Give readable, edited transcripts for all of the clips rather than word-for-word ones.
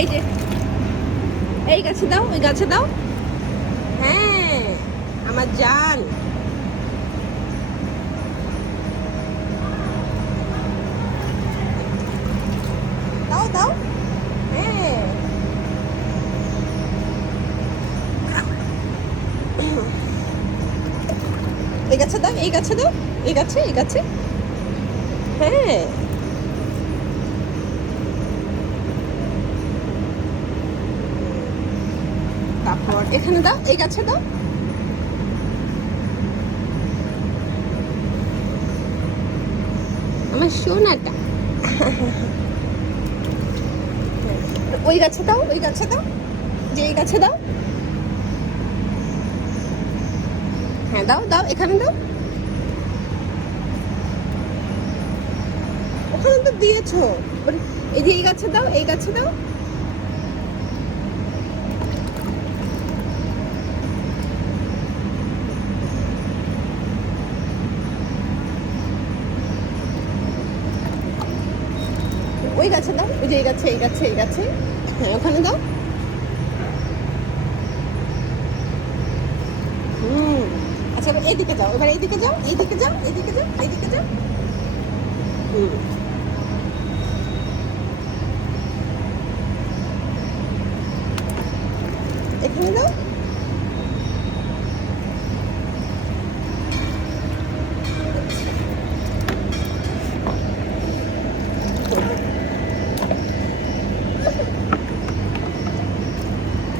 এই যে এই গাছে দাও, ওই গাছে দাও। হ্যাঁ, আমার জান। দাও দাও। হ্যাঁ, এই গাছে দাও, এই গাছে দাও, এই গাছে, এই গাছে। হ্যাঁ, তারপর এখানে দাও, এই গাছে দাও। আমার সোনাটা। ওই গাছে দাও, ওই গাছে দাও, যে এই গাছে দাও। হ্যাঁ, দাও দাও, এখানে দাও। ওখানে তো দিয়েছো। এই যে এই গাছে দাও, এই গাছে দাও। ওই গাছে দাও, ওই যে এই গাছে, এই গাছে, এই গাছে। হ্যাঁ, ওখানে দাও। আচ্ছা, এবার এইদিকে যাও, এবার এইদিকে যাও, এইদিকে যাও, এইদিকে যাও, এইদিকে যাও। এখানে দাও।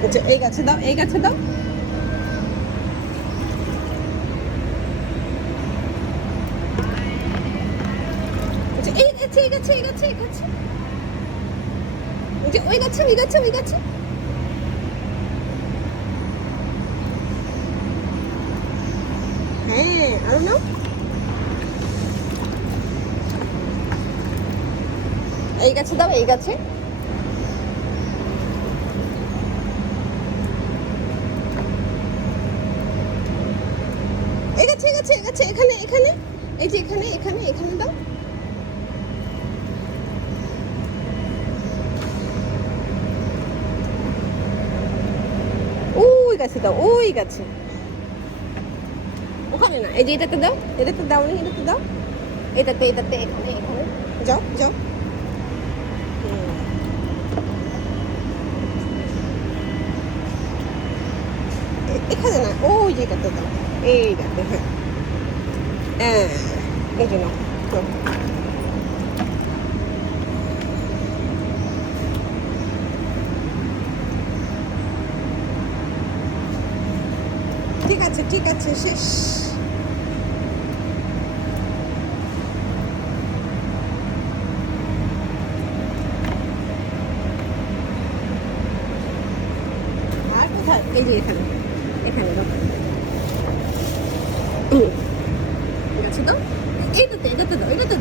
আচ্ছা, এই গাছে দাও, এই গাছে দাও। আচ্ছা, এই গাছে, এই গাছে, এই গাছে, এই গাছে। ওই যে ওই গাছে, ওই গাছে, ওই গাছে। হ্যাঁ, আরো নাও। এই গাছে দাও, এই গাছে। এই গাছে, এই গাছে, এই গাছে, এখানে, এখানে। এই যে এখানে, এখানে, এখানে দাও। ওই গাছে দাও, ওই গাছে। ওখানে না, এই যে এটাতে দাও, এটাতে দাও নি, এটাতে দাও। এটাতে, এটাতে, এখানে, এখানে। যাও যাও। এখানে না, ওই যে এটাতে দাও, এইটাতে। হ্যাঁ, এই জন্য ঠিক আছে, ঠিক আছে, শেষ। আর কোথায়? এই যে এখানে, এখানে দাও। গাছে দাও, এইটাতে, এটাতে দাও, এটাতে